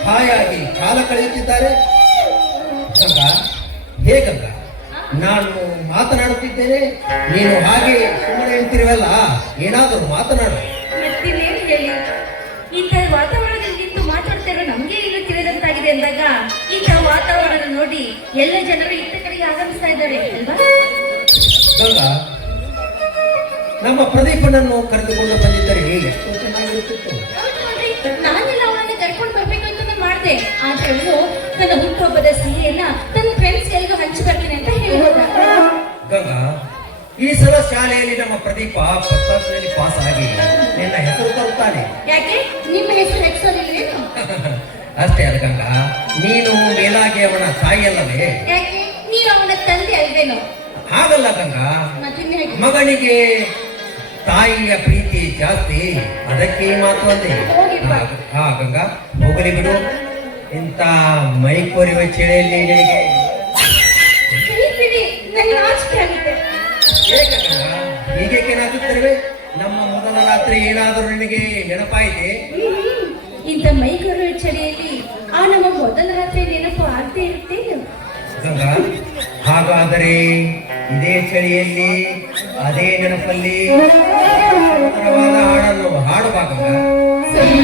ಹಾಯಾಗಿ ಕಾಲ ಕಳೆಯುತ್ತಿದ್ದಾರೆ. ಗಂಗಾ, ಹೇ ಗಂಗಾ, ನಾನು ಮಾತನಾಡುತ್ತಿದ್ದೇನೆ, ನೀನು ಹಾಗೆ ಸುಮ್ಮನೆ ಅಂತಿರುವಲ್ಲ, ಏನಾದರೂ ಮಾತನಾಡು. ಮತ್ತಿನ್ನೇನು ಹೇಳಿ, ಇಂಥ ವಾತಾವರಣದಲ್ಲಿ ನಿಂತು ಮಾತಾಡ್ತಾ ಇರೋ ನಮ್ಗೆ ಈಗ ತಿಳಿದಂತಾಗಿದೆ ಅಂದಾಗ ಇಂಥ ವಾತಾವರಣ ನೋಡಿ ಎಲ್ಲ ಜನರು ಇತ್ತ ಕಡೆಗೆ ಆಗಮಿಸ್ತಾ ಇದ್ದಾರೆ ಅಲ್ವಾ? ಗಂಗಾ, ನಮ್ಮ ಪ್ರದೀಪನನ್ನು ಕರೆದುಕೊಂಡು ಬಂದಿದ್ದರೆ ಎಷ್ಟು ಚೆನ್ನಾಗಿರುತ್ತಿತ್ತು. ನಾನೆಲ್ಲ ಅವನನ್ನು ಕರ್ಕೊಂಡು ಬರ್ಬೇಕು ಅಂತ ಮಾಡಿದ್ದೆ. ಆದ್ರೆ ಅವನು ನನ್ನ ಹುಟ್ಟುಹಬ್ಬದ ಸಿಹಿಯನ್ನ ತನ್ನ ಫ್ರೆಂಡ್ಸ್ ಎಲ್ಗೂ ಹಂಚಿ ಬರ್ತೀನಿ ಅಂತ ಹೇಳಿದ. ಗಂಗಾ, ಈ ಸಲ ಶಾಲೆಯಲ್ಲಿ ನಮ್ಮ ಪ್ರದೀಪ ಫಸ್ಟ್ ಪಾಸ್ ಆಗಿ ನಿನ್ನ ಹೆಸರು ತರುತ್ತಾನೆ. ಯಾಕೆ ನಿಮ್ಮ ಹೆಸರು ಹೆಸರಿಲ್ವೇನು? ಅಷ್ಟೇ ಅಲ್ಲ ಗಂಗಾ, ನೀನು ಮೇಲಾಗಿ ಅವನ ತಾಯಿಯಲ್ಲವೇ? ಯಾಕೆ ನೀವು ಅವನ ತಂದೆ ಅಲ್ವೇನೋ? ಹಾಗಲ್ಲ ಗಂಗಾ, ಮತ್ತಿನ್ನ ಹೇಗೆ? ಮಗನಿಗೆ ತಾಯಿಯ ಪ್ರೀತಿ ಜಾಸ್ತಿ, ಅದಕ್ಕೆ ಈ ಮಾತು ಅಂದೆ. ಹಾ ಗಂಗಾ, ಹೋಗಲಿ ಬಿಡು. ಇಂಥ ಮೈ ಕೊರಿಯುವ ಚಳಿಯಲ್ಲಿ ನಿನಗೆ ಬಿಡಿ, ನಂಗೆ ನಾಚಿಕೆ ಆಗುತ್ತೆ. ಏಕೆ ಗಂಗಾ ಹೀಗೇಕೆ ನಾಚುತ್ತಿರುವೆ? ನಮ್ಮ ಮೊದಲ ರಾತ್ರಿ ಏನಾದರೂ ನಿನಗೆ ನೆನಪಾಯಿತೆ? ಇಂಥ ಮೈಕೊರುವ ಚಳಿಯಲ್ಲಿ ಆ ನಮ್ಮ ಮೊದಲ ರಾತ್ರಿ ನೆನಪು ಆಗ್ತಾ ಇರುತ್ತೇನು? ಗಂಗಾ, ಹಾಗಾದರೆ ಇದೇ ಚಳಿಯಲ್ಲಿ ಅದೇ ನೆನಪಲ್ಲಿ ಸುಂದರವಾದ ಹಾಡನ್ನು ಹಾಡುವ ಗಂಗಾ. ಸರಿ.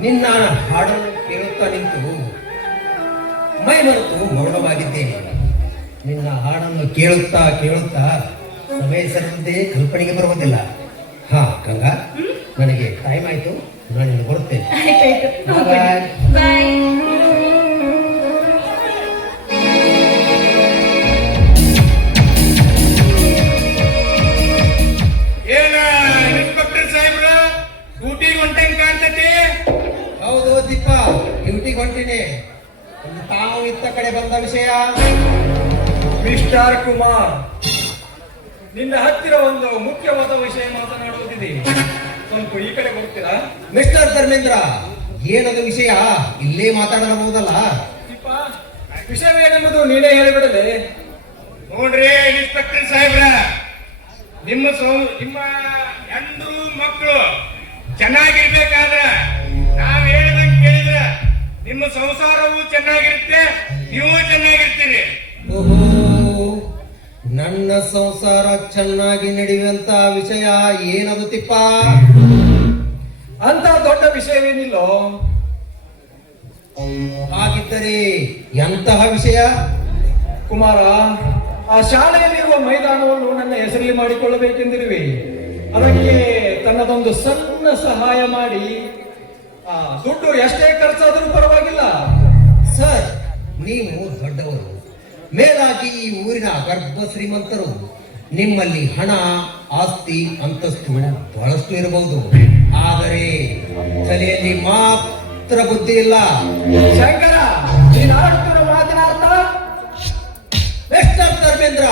ನಿನ್ನ ಹಾಡನ್ನು ಕೇಳುತ್ತಾ ನಿಂತು ಮೈ ಮರೆತು ಮೌನವಾಗಿದ್ದೇನೆ. ನಿನ್ನ ಹಾಡನ್ನು ಕೇಳುತ್ತಾ ಕೇಳುತ್ತಾ ಸಮಯ ಸರಿದಂತೆ ಕಲ್ಪನೆಗೆ ಬರುವುದಿಲ್ಲ. ಹಾ ಗಂಗಾ, ನನಗೆ ಟೈಮ್ ಆಯ್ತು, ನಾನು ಬರುತ್ತೇನೆ. ಆಯ್ತಾಯ್ತು Bye. ಬಾಯ್. ಏನ ಇನ್ಸ್ಪೆಕ್ಟರ್ ಸಾಹೇಬ್ರ ಡ್ಯೂಟಿಗೆ ಹೊಂಟಂಗ್ ಕಾಣ್ತತಿ? ಹೌದು ದೀಪ, ಡ್ಯೂಟಿಗೆ ಹೊಂಟಿನಿ. ತಾವು ಇತ್ತ ಕಡೆ ಬಂದ ವಿಷಯ ಮಿಸ್ಟರ್ ಕುಮಾರ್, ನಿನ್ನ ಹತ್ತಿರ ಒಂದು ಮುಖ್ಯವಾದ ವಿಷಯ ಮಾತನಾಡುವುದಿದೆ. ಸ್ವಲ್ಪ ಈ ಕಡೆ ಬರ್ತೀರಾ? ಮಿಸ್ಟರ್ ಧರ್ಮೇಂದ್ರ, ಏನದು ವಿಷಯ? ಇಲ್ಲೇ ಮಾತಾಡಬಹುದಲ್ಲ? ದೀಪ, ವಿಷಯವೇನೆಂಬುದು ನೀನೇ ಹೇಳಿಬಿಡಲೇ. ನೋಡ್ರಿ ಇನ್ಸ್ಪೆಕ್ಟರ್ ಸಾಹೇಬ್ರ, ನಿಮ್ಮ ಹೆಂಡ್ರು ಮಕ್ಕಳು ಚೆನ್ನಾಗಿರ್ಬೇಕಾದ್ರ ನಾವ್ ಹೇಳಿದಂಗೆ ಕೇಳಿದ್ರ ನಿಮ್ಮ ಸಂಸಾರವು ಚೆನ್ನಾಗಿರುತ್ತೆ, ನೀವು ಚೆನ್ನಾಗಿರ್ತೀರಿ. ಓಹೋ, ನನ್ನ ಸಂಸಾರ ಚೆನ್ನಾಗಿ ನಡೆಯುವಂತ ವಿಷಯ ಏನದು ತಿಪ್ಪ? ಅಂತ ದೊಡ್ಡ ವಿಷಯವೇನಿಲ್ಲೋ. ಹಾಗಿದ್ದರೆ ಎಂತಹ ವಿಷಯ? ಕುಮಾರ, ಆ ಶಾಲೆಯಲ್ಲಿರುವ ಮೈದಾನವನ್ನು ನನ್ನ ಹೆಸರಲ್ಲಿ ಮಾಡಿಕೊಳ್ಳಬೇಕೆಂದಿರುವೆ. ಅದಕ್ಕೆ ತನ್ನದೊಂದು ಸಣ್ಣ ಸಹಾಯ ಮಾಡಿ, ಆ ದುಡ್ಡು ಎಷ್ಟೇ ಖರ್ಚಾದರೂ ಪರವಾಗಿಲ್ಲ. ಸರ್, ನೀವು ದೊಡ್ಡವರು, ಮೇಲಾಗಿ ಈ ಊರಿನ ಗರ್ಭ ಶ್ರೀಮಂತರು. ನಿಮ್ಮಲ್ಲಿ ಹಣ, ಆಸ್ತಿ, ಅಂತಸ್ತು ಬಹಳಷ್ಟು ಇರಬಹುದು. ಆದರೆ ತಲೆಯಲ್ಲಿ ಮಾತ್ರ ಬುದ್ಧಿ ಇಲ್ಲ. ಶಂಕರ, ನೀನು ಆಡುತ್ತಿರುವ ಮಾತಿನ ಅರ್ಥ? ಮಿಸ್ಟರ್ ಧರ್ಮೇಂದ್ರ,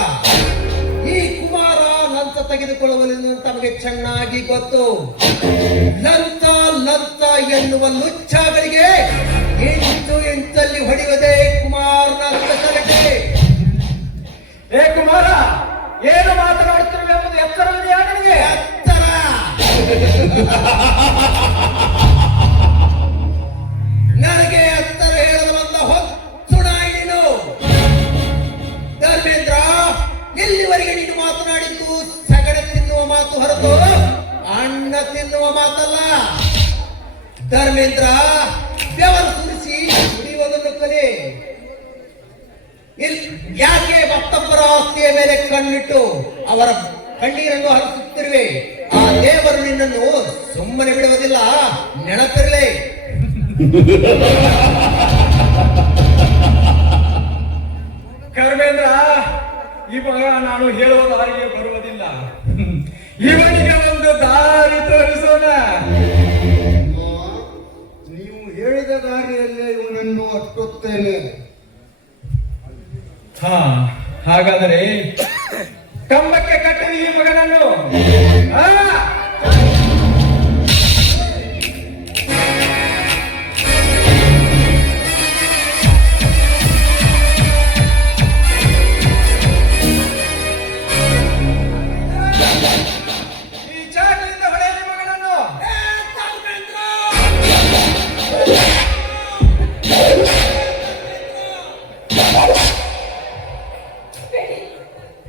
ಈ ಕುಮಾರ ಲಂಚ ತೆಗೆದುಕೊಳ್ಳುವಲ್ಲಿ ತಮಗೆ ಚೆನ್ನಾಗಿ ಗೊತ್ತು. ಲಂಚ ಲಂಚ ಎನ್ನುವ ಲುಚ್ಚಾಗಳಿಗೆ ಇಂಚಲ್ಲಿ ಹೊಡೆಯುವುದೇ ಕುಮಾರ್ನ ಸ್ಪೆಷಾಲಿಟಿ. ಏ ಕುಮಾರ, ಏನು ಮಾತನಾಡುತ್ತಿರುವೆ ಎಂಬುದು ಎಚ್ಚರವಿದೆಯಾ ನನಗೆ? ಎತ್ತರ. ನನಗೆ ಎತ್ತರ ಹೇಳಲು ಬಂದ ಹೊಚ್ಚುಣ ನೀನು. ಧರ್ಮೇಂದ್ರ, ಇಲ್ಲಿವರೆಗೆ ನೀನು ಮಾತನಾಡಿದ್ದು ಸಗಡೆ ತಿನ್ನುವ ಮಾತು ಹೊರತು ಅನ್ನ ತಿನ್ನುವ ಮಾತಲ್ಲ. ಧರ್ಮೇಂದ್ರ, ಬೆವರು ಸುರಿಸಿ ಕುಡಿಯುವುದನ್ನು ಕಲಿ. ಯಾಕೆ ಮತ್ತೊಬ್ಬರ ಆಸ್ತಿಯ ಮೇಲೆ ಕಣ್ಣಿಟ್ಟು ಅವರ ಕಣ್ಣೀರನ್ನು ಹರಿಸುತ್ತಿರುವೆ? ಆ ದೇವರು ನಿನ್ನನ್ನು ಸುಮ್ಮನೆ ಬಿಡುವುದಿಲ್ಲ, ನೆನಪಿರಲಿ. ಕರ್ಮೇಂದ್ರ, ಇವಾಗ ನಾನು ಹೇಳುವ ದಾರಿಗೆ ಬರುವುದಿಲ್ಲ. ಇವನಿಗೆ ಒಂದು ದಾರಿ ತೋರಿಸೋಣ. ನೀವು ಹೇಳಿದ ದಾರಿಯಲ್ಲೇ ಇವನನ್ನು ಅಟ್ಟುತ್ತೇನೆ. ಹಾ, ಹಾಗಾದರೆ ಕಂಬಕ್ಕೆ ಕಟ್ಟಿದ ಈ ಮಗನನ್ನು ಆ, ಈ ಚಾಟಿಯಿಂದ ಹೊಡೆಯಲಿ ಮಗನನ್ನು.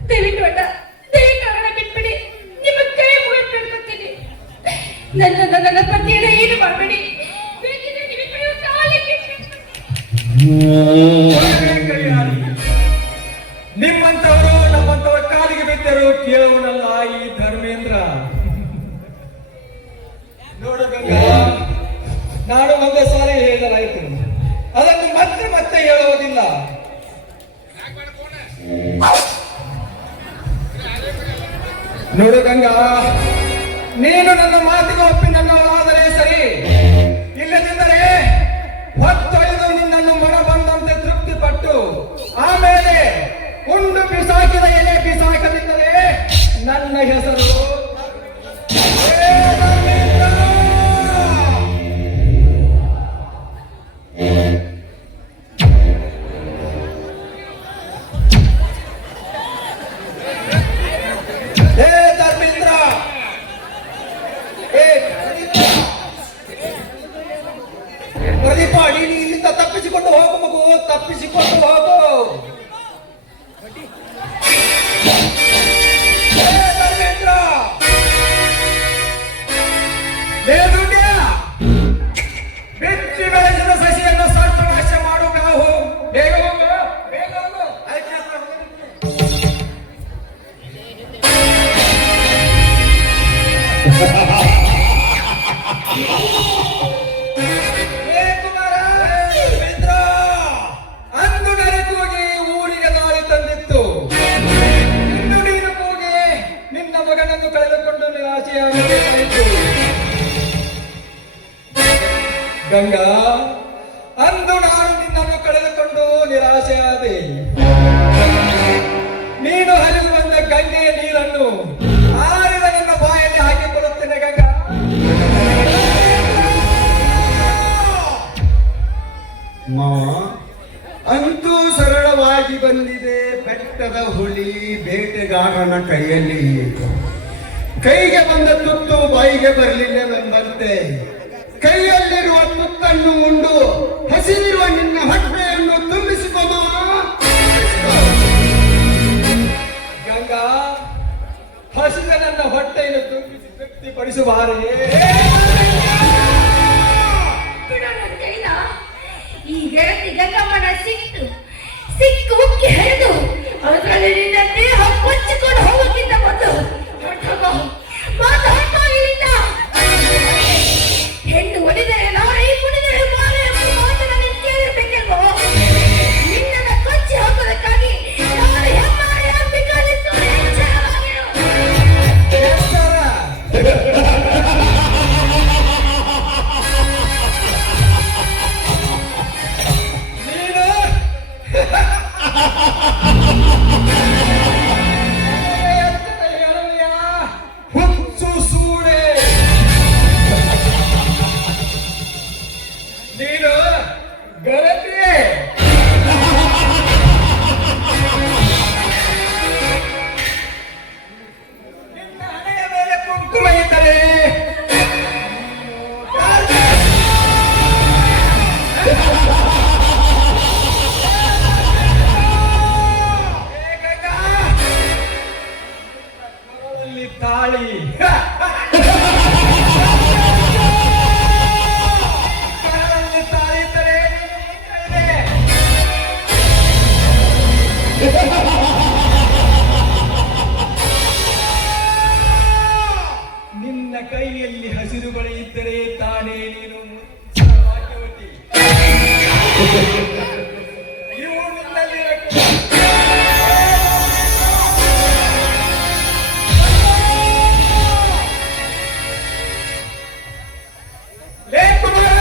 ದಯವಿಟ್ಟು ಅಣ್ಣ, ದಯವಿಟ್ಟು ಅವನ ಬಿಟ್ಬಿಡಿ. ನಿಮ್ಮ ಕೈ ಮುಗಿದು ಬಿಡ್ಕೊತೀನಿ. ನನ್ನ ಪತಿಯನ್ನ ಏನು ಮಾಡಬೇಡಿ. ಬೇಕಿದ್ರೆ ನಿಮ್ಮ ಕೈಯು ಕಾಲಿಗೆ ಕೈಯಾಡಿ. ನಿಮ್ಮಂತವರು ನಮ್ಮಂತವರ ಕಾಲಿಗೆ ಬಿದ್ದರು ಕೇಳುವನಲ್ಲ ಈ ಧರ್ಮೇಂದ್ರ. ನೋಡು ಗಂಗಾ, ನಾನು ಒಂದೇ ಸಾರಿ ಹೇಳಲಾಯಿತು, ಅದನ್ನು ಮತ್ತೆ ಮತ್ತೆ ಹೇಳುವುದಿಲ್ಲ. ನೋಡು ಗಂಗಾ, ನೀನು ನನ್ನ ಮಾತಿಗೆ ಒಪ್ಪಿ ನನ್ನವಳಾದರೆ ಸರಿ, ಇಲ್ಲದಿದ್ದರೆ ಹೊತ್ತೊಯ್ದು ನಿನ್ನನ್ನು ಮನ ಬಂದಂತೆ ತೃಪ್ತಿಪಟ್ಟು ಆಮೇಲೆ ಉಂಡು ಬಿಸಾಕಿದ ಎಲೆ ಬಿಸಾಕದಿದ್ದರೆ ನನ್ನ ಹೆಸರು ಧರ್ಮೇಂದ್ರ, ಪ್ರದೀಪ, ನೀನು ಇಲ್ಲಿಂದ ತಪ್ಪಿಸಿಕೊಂಡು ಹೋಗು ಮಗು, ತಪ್ಪಿಸಿಕೊಂಡು ಹೋಗು. ಧರ್ಮೇಂದ್ರ, ಏ ಕುಮಾರ, ಧರ್ಮೇಂದ್ರ, ಅಂದು ನರಕೂಗಿ ಊರಿಗೆ ದಾಳಿ ತಂದಿತ್ತು. ಇಂದು ನೀನು ಕೂಗಿ ನಿನ್ನ ಮಗನನ್ನು ಕಳೆದುಕೊಂಡು ನಿರಾಶೆಯಾಗಬೇಕಾಯಿತು. ಗಂಗಾ, ಅಂದು ನಾನು ನಿನ್ನನ್ನು ಕಳೆದುಕೊಂಡು ನಿರಾಶೆಯಾದೆ. ನೀನು ಹರಿದು ಬಂದ ಗಂಗೆಯ ನೀರನ್ನು ಆರಿದ ನಿನ್ನ ಬಾಯಲ್ಲಿ ಹಾಕಿಕೊಳ್ಳುತ್ತೇನೆ ಗಂಗಾ. ಮಾವ, ಅಂತೂ ಸರಳವಾಗಿ ಬಂದಿದೆ ಬೆಟ್ಟದ ಹುಲಿ ಬೇಟೆಗಾರನ ಕೈಯಲ್ಲಿ. ಕೈಗೆ ಬಂದ ತುತ್ತು ಬಾಯಿಗೆ ಬರಲಿಲ್ಲವೆಂಬಂತೆ ಕೈಯಲ್ಲಿರುವ ತುತ್ತನ್ನು ಉಂಡು ಹಸಿದಿರುವ ನಿನ್ನ ಹೊಟ್ಟೆಯನ್ನು ತುಂಬಿಸಿಕೊ ಮಾವ. ಗಂಗಾ, ಹಸಿದ ನನ್ನ ಹೊಟ್ಟೆಯನ್ನು ತುಂಬಿಸಿ ತೃಪ್ತಿಪಡಿಸುವಾರೆ. ಈ ಗೆಳತಿ ಗಂಗಮ್ಮನ ಸಿಕ್ಕು ಉಕ್ಕಿ ಹರಿದು ಅದರಲ್ಲಿ ನಿನ್ನ ದೇಹ ಕೊಚ್ಚಿಕೊಂಡು ಹೋಗೋಕ್ಕಿಂತ ಮೊದಲು ಹೆಣ್ಣು ಒಲಿದರೆ ನಾಳೆ ಕುಡಿದರೆ ಮಾಲೆ ಎಂಬ ಮಾತನ್ನು ಕೇಳಿರ್ಬೇಕೆಲ್ವೋ? ನಿನ್ನನ್ನು ಕೊಚ್ಚಿ ಹಾಕೋದಕ್ಕಾಗಿ ನಾನು ಹೆಮ್ಮಾರಿ ಆಗಬೇಕಾಗಿತ್ತು. ಎಚ್ಚರವಾಗಿರು. ನೀನು ಹುಚ್ಚು ಸೂಳೆ. ನೀನು ಗರತಿ. ನಿನ್ನ ಹಣೆಯ ಮೇಲೆ ಕುಂಕುಮ ಇದ್ದರೆ ಕೊರಳಲ್ಲಿ ತಾಳಿ, ಕೊರಳಲ್ಲಿ ತಾಳಿ ಇದ್ದರೆ ನಿನ್ನ ಕೈಯಲ್ಲಿ ಹಸಿರು ಬಳೆ ಇದ್ದರೆ ತಾನೇ ನೀನು ಭಾಗ್ಯವತಿ. ಇವು ನಿನ್ನಲ್ಲಿರಬೇಕು. ಲೇ ಕುಮಾರ,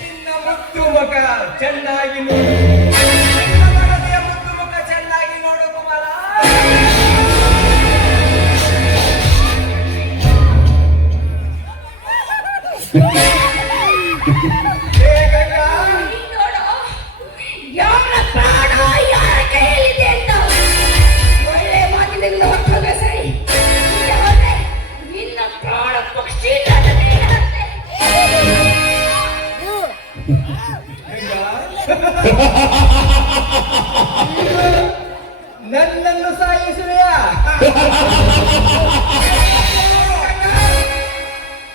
ನಿನ್ನ ಮುತ್ತು ಮುಖ ಚೆನ್ನಾಗಿ ನೋಡು. ನಿನ್ನ ಮಡದಿಯ ಮುತ್ತು ಮುಖ ಚೆನ್ನಾಗಿ ನೋಡು ಕುಮಾರ. ಲೇ ಗಂಗಾ, ನೋಡು, ಯಾರ ಪ್ರಾಣ ಯಾರ ಕೈಯಲ್ಲಿದೆ ಅಂತ ಒಳ್ಳೆ ಮಾತಿನಿಂದ ಹೊರಟೋಗ ಸರಿ. ಇಲ್ಲವಾದ್ರೆ ನಿನ್ನ ಪ್ರಾಣ ಪಕ್ಷಿ ನನ್ನ ದೇಹದಂತೆ. ನನ್ನನ್ನು ಸಾಯಿಸುವೆಯಾ?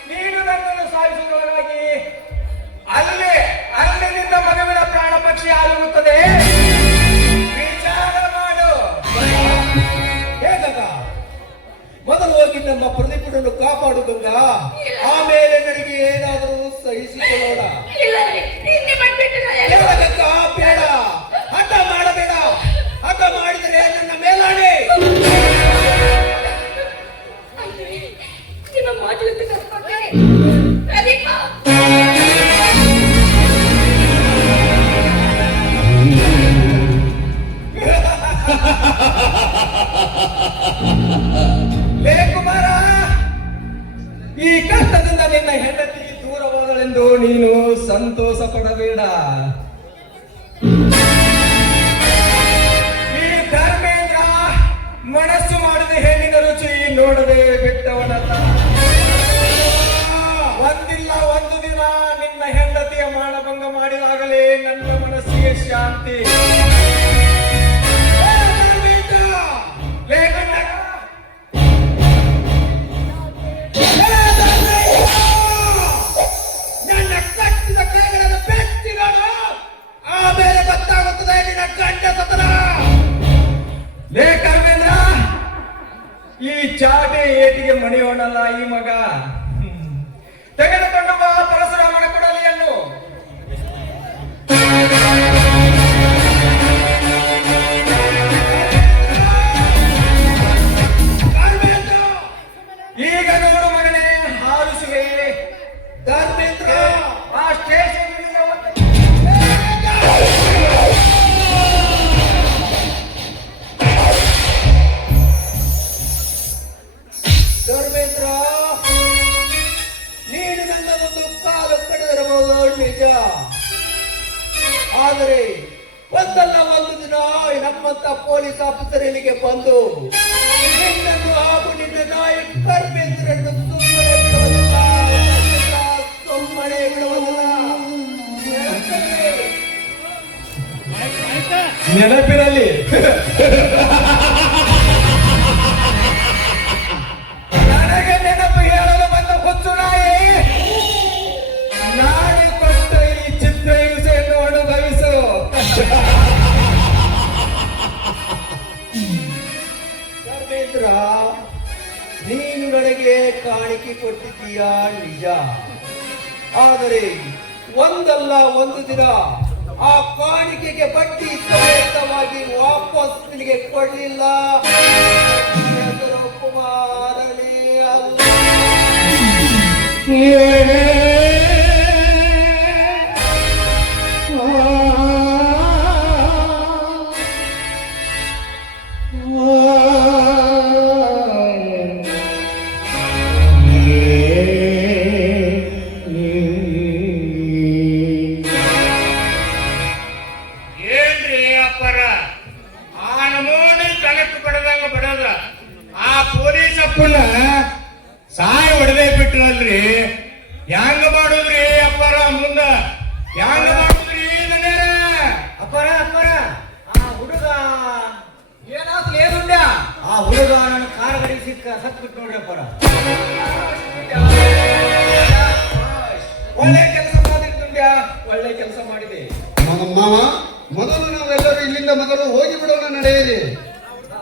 ನೀನು ನನ್ನನ್ನು ಸಾಯಿಸುವುದರಾಗಿ ಅಲ್ಲಿ ನಿನ್ನ ಮಗನ ಪ್ರಾಣ ಪಕ್ಷಿ ಆಗುತ್ತದೆ. ವಿಚಾರ ಮಾಡು. ಹೇಗಂಗ ಮೊದಲು ಹೋಗಿ ನಮ್ಮ ಪ್ರದೀಪನನ್ನು ಕಾಪಾಡು ಗಂಗಾ, ಆಮೇಲೆ ನನಗೆ ಏನಾದರೂ ಸಹಿಸಿಕೊಳ್ಳೋಣ. ಇಲ್ಲ ರೀ, ನಿನ್ನೆ ಬಂದ್ಬಿಟ್ಟು ನಾನು ಎಲ್ಲ- ಬೇಡ ಗಂಗಾ, ಬೇಡ, ಹಠ ಮಾಡಬೇಡ. ಹಠ ಮಾಡಿದರೆ ನನ್ನ ಮೇಲಾಣೆ. ಅಂದ್ರೆ ನಿಮ್ಮ ಮಾತುಗಳನ್ನು ಕರ್ಕೊಂಡ್ರೆ ಪ್ರದೀಪ ಲೇ ಕುಮಾರ, ಈ ಕಷ್ಟದಿಂದ ನಿನ್ನ ಹೆಂಡತಿ ದೂರವಾದಳೆಂದು ನೀನು ಸಂತೋಷ ಪಡಬೇಡ. ಈ ಧರ್ಮೇಂದ್ರ ಮನಸ್ಸು ಮಾಡದೆ ಹೆಣ್ಣಿನ ರುಚಿ ನೋಡದೆ ಬಿಟ್ಟವನಲ್ಲ. ಒಂದಿಲ್ಲ ಒಂದು ದಿನ ನಿನ್ನ ಹೆಂಡತಿಯ ಮಾನಭಂಗ ಮಾಡಿದಾಗಲೇ ನನ್ನ ಮನಸ್ಸಿಗೆ ಶಾಂತಿ. ಲೇ ಗಂಡ, ನನ್ನ ಕಟ್ಟಿದ ಕೈಗಳನ್ನು ಬೆಚ್ಚಿ ನೋಡು, ಆಮೇಲೆ ಗೊತ್ತಾಗುತ್ತದೆ ನಿನ್ನ ಗಂಡ ಸತನ. ಲೇ ಧರ್ಮೇಂದ್ರ, ಈ ಚಾಟೆ ಏಟಿಗೆ ಮಣಿಯೋಣಲ್ಲ ಈ ಮಗ. ತೆಗೆದುಕೊಂಡು ಬಾ ಪರಶುರಾಮನ ಕೊಡಲಿಯನ್ನು. ಈಗ ನೋಡು ಮಗನೇ, ಹಾರಿಸುವೆ ಧರ್ಮೇಂದ್ರ. ಆ ಸ್ಟೇಷನ್ ಧರ್ಮೇಂದ್ರ, ನೀನು ನನ್ನ ಒಂದು ಕಾಲು ಕಡಿದಿರಬಹುದು ನಿಜ. ಆದರೆ ಒಂದಲ್ಲ ಒಂದು ದಿನ ನಮ್ಮಂತ ಪೊಲೀಸ್ ಆಫೀಸರ್ ಇಲ್ಲಿಗೆ ಬಂದು ನಿನ್ನನ್ನು ಹಾಗೂ ನಿನ್ನ ನಾಯಿ ಧರ್ಮೇಂದ್ರನ್ನು ಸುಮ್ಮನೆ ಬಿಡುವುದಿಲ್ಲ, ಸುಮ್ಮನೆ ಬಿಡುವುದಿಲ್ಲ. ನೆನಪಿನಲ್ಲಿ ನನಗೆ ನೆನಪು ಹೇಳಲು ಬಂದ ಹುಚ್ಚು ನಾಯಿ, ನಾಳೆ ಕೊಟ್ಟ ಈ ಚಿತ್ರ ಹಿಂಸೆಯನ್ನು ಅನುಭವಿಸು. ಧರ್ಮೇಂದ್ರ, ನೀನು ನನಗೆ ಕಾಣಿಕೆ ಕೊಟ್ಟಿದ್ದೀಯಾ ನಿಜ. ಆದರೆ ಒಂದಲ್ಲ ಒಂದು ದಿನ ಆ ಕಾಣಿಕೆಗೆ ಬಡ್ಡಿ ಸಮೇತವಾಗಿ ವಾಪಸ್ ನಿನಗೆ ಕೊಡಲಿಲ್ಲ. ಹೆಸರು ಕುಮಾರನೇ ಅಲ್ಲ. ಏನ್ರಿ ಅಪ್ಪರ ಆ ನಮೂನಿ ಕನಕು ಬಡದಂಗ ಬಡದ ಆ ಪೊಲೀಸ್ ಅಪ್ಪನ ಸಾಯ ಹೊಡೆದೇ ಬಿಟ್ರಲ್ರಿ. ಹೆಂಗ ಮಾಡುದ್ರಿ ಅಪ್ಪರ ಮುಂದ ಹೆಂಗ ಮಾಡುದ್ರಿ ಮನೆಯರ? ಅಪ್ಪರ ಅಪ್ಪರ, ಆ ಹುಡುಗ ಏನಾದ್ರು ಏನುಂಡ್ಯ? ಆ ಹುಡುಗ ನನ್ನ ಕಾರ್ ಗಡಿ ಸಿಕ್ಕ ಸತ್ಬಿಟ್ಟು ನೋಡ್ರಿ ಅಪ್ಪರ. ಒಳ್ಳೆ ಕೆಲಸ ಮಾಡಿದ್ದುಂಡ್ಯ, ಒಳ್ಳೆ ಕೆಲಸ ಮಾಡಿದೆ. ಮಾವ, ಮೊದಲು ನಾವೆಲ್ಲರೂ ಇಲ್ಲಿಂದ ಮೊದಲು ಹೋಗಿ ಬಿಡೋಣ, ನಡೆಯಿರಿ. ಹೌದಾ,